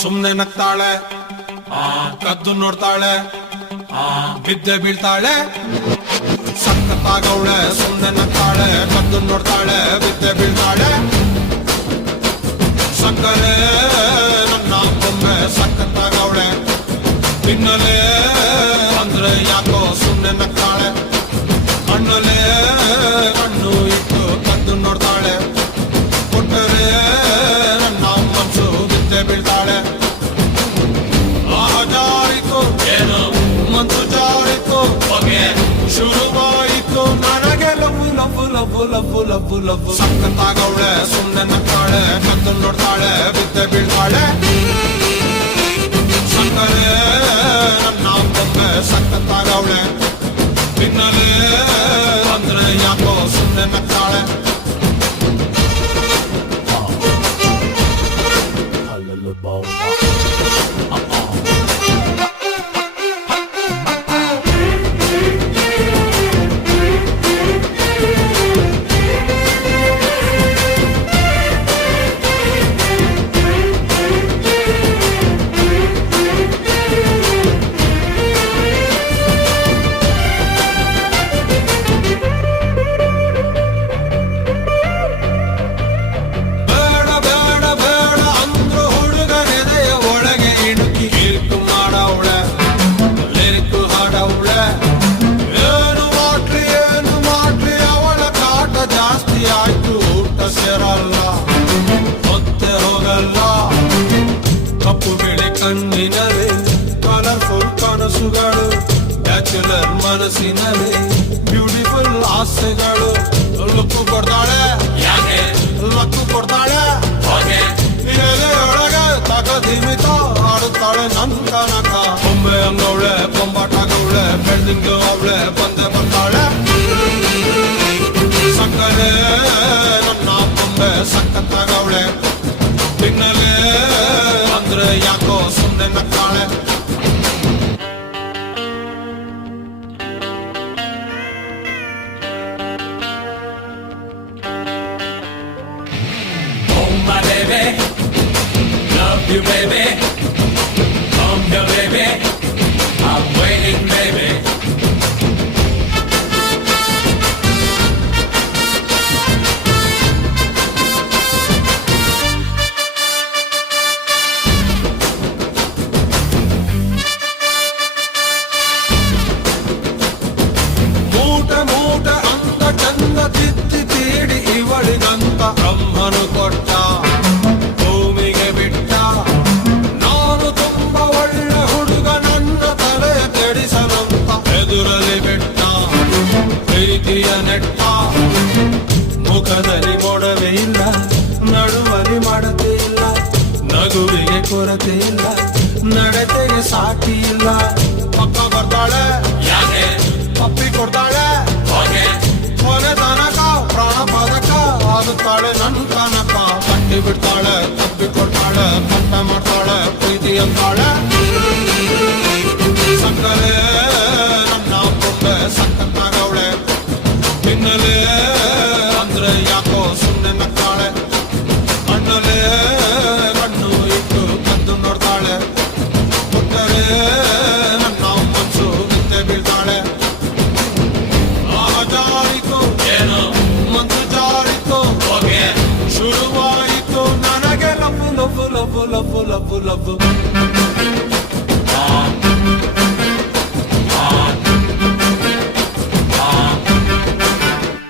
ಸುಮ್ನೆ ನಗ್ತಾಳೆ, ಕದ್ದು ನೋಡ್ತಾಳೆ, ಬಿದ್ದೆ ಬೀಳ್ತಾಳೆ. ಸಕ್ಕತ್ತಾಗವಳೆ, ಸುಮ್ನೆ ನಗ್ತಾಳೆ, ಕದ್ದು ನೋಡ್ತಾಳೆ, ಬಿದ್ದೆ ಬೀಳ್ತಾಳೆ. ಸಕ್ಕರೆ ನನ್ನ ಬೊಮ್ಮೆ ಸಕ್ಕತ್ತಾಗವಳೆ, ತಿನ್ನಲೆ ಅಂದ್ರೆ ಯಾಕೋ ಸುಮ್ನೆ ನಗ್ತಾಳೆ. ಕಣ್ಣಲೆ ಕಣ್ಣು ಇಟ್ಟು ಕದ್ದು ನೋಡ್ತಾಳೆ, ಕೊಟ್ಟರೆ ನನ್ನ ಮನಸ್ಸು ಬಿದ್ದೆ ಬೀಳ್ತಾಳೆ. ಜಾರಿತು ಏನು ಮನ್ಸು ಜಾರಿತು, ಹೊಗೆ ಶುರುವಾಯಿತು ನನಗೆ love love love love love love. ಸಕ್ಕತ್ತಾಗವಳೆ, ಸುಮ್ನೆ ನಗ್ತಾಳೆ, ಕದ್ದು ನೋಡ್ತಾಳೆ, ಬಿದ್ದೆ ಬೀಳ್ತಾಳೆ. ಸಕ್ಕರೆ ನನ್ನ ಬೊಮ್ಮೆ ಸಕ್ಕತ್ತಾಗವಳೆ, ತಿನ್ನಲೆ ಅಂದ್ರೆ ಯಾಕೋ ಸುಮ್ನೆ ನಗ್ತಾಳೆ. ಕಪ್ಪು ಬಿಳಿ ಕಣ್ಣಿನವೇ ಕಲರ್ಫುಲ್ ಕನಸುಗಳು, ಬ್ಯಾಚುಲರ್ ಮನಸ್ಸಿನವೇ ಬ್ಯೂಟಿಫುಲ್ ಆಸೆಗಳು. ಲುಕ್ಕು ಕೊಡ್ತಾಳೆ, ಯಾಕೆ ಲಕ್ಕು ಕೊಡ್ತಾಳೆ, ಹಾಗೆ ಎಲೆಯೊಳಗೆ ತಗದಿಮಿತ ಆಡುತ್ತಾಳೆ ನನ್ ಕನಕ. ಬೊಂಬೆ ಅಂಗವಳೆ, ಬೊಂಬಾಟಾಗವಳೆ, ಬೆಳ್ದಿಂಗು ಅವಳೆ ಬಂದೆ ಬರ್ತಾಳೆ. ಸಕ್ಕರೆ ನನ್ನ ಬೊಂಬೆ ಸಕ್ಕತ್ತಾಗವಳೆ, ತಿನ್ನಲೆ ಅಂದ್ರೆ ಯಾಕೋ ಸುಮ್ನೆ ನಗ್ತಾಳೆ. Oh my baby, love you baby, come here baby, I'm waiting baby. ಮೂಟೆ ಅಂದ ಚಂದ ತಿತ್ತಿ ತೀಡಿ ಇವಳಿಗಂತ ಬ್ರಹ್ಮನು ಕೊಟ್ಟ, ಭೂಮಿಗೆ ಬಿಟ್ಟ. ನಾನು ತುಂಬ ಒಳ್ಳೆ ಹುಡುಗ, ನನ್ನ ತಲೆ ಕೆಡಿಸಲಂತ ಎದುರಲ್ಲಿ ಬಿಟ್ಟ. ಪ್ರೀತಿಯ ನೆಟ್ಟ, ಮುಖದಲ್ಲಿ ಮೊಡವೆ ಇಲ್ಲ, ನಡುವಲಿ ಮಾಡತೆ ಇಲ್ಲ, ನಗುವಿಗೆ ಕೊರತೆ ಇಲ್ಲ, ನಡತೆಗೆ ಸಾಟಿ ಇಲ್ಲ. ಪಕ್ಕ ಬರ್ತಾಳೆ, ಯಾಕೆ ಪಪ್ಪಿ ಕೊಡ್ತಾಳೆ, ಹಾಗೆ ಕೊನೆ ತನಕ ಪ್ರಾಣ ಪದಕ ಆಗುತ್ತಾಳೆ ನನ್ ಕನಕ. ಕಟ್ಟಿ ಬಿಡ್ತಾಳೆ, ತಪ್ಪಿ ಕೊಡ್ತಾಳೆ, ಕಟ್ಟ ಮಾಡ್ತಾಳೆ, ಪ್ರೀತಿ ಅಂತಾಳೆ. ಸಕ್ಕರೆ ನನ್ನ ಬೊಂಬೆ ಸಕ್ಕತ್ತಾಗವಳೆ, ತಿನ್ನಲೆ ಅಂದ್ರೆ ಯಾಕೋ ಸುಮ್ನೆ ನಗ್ತಾಳೆ. ಕಣ್ಣಲೆ ಕಣ್ಣು ಇಟ್ಟು ಕದ್ದು ನೋಡ್ತಾಳೆ, ಕೊಟ್ಟರೆ ನನ್ನ ಮನಸ್ಸು ಬಿದ್ದೆ ಬೀಳ್ತಾಳೆ. ಜಾರಿತು ಏನು ಮನ್ಸು ಜಾರಿತು, ಹೊಗೆ ಶುರುವಾಯಿತು ನನಗೆ love love love love love love.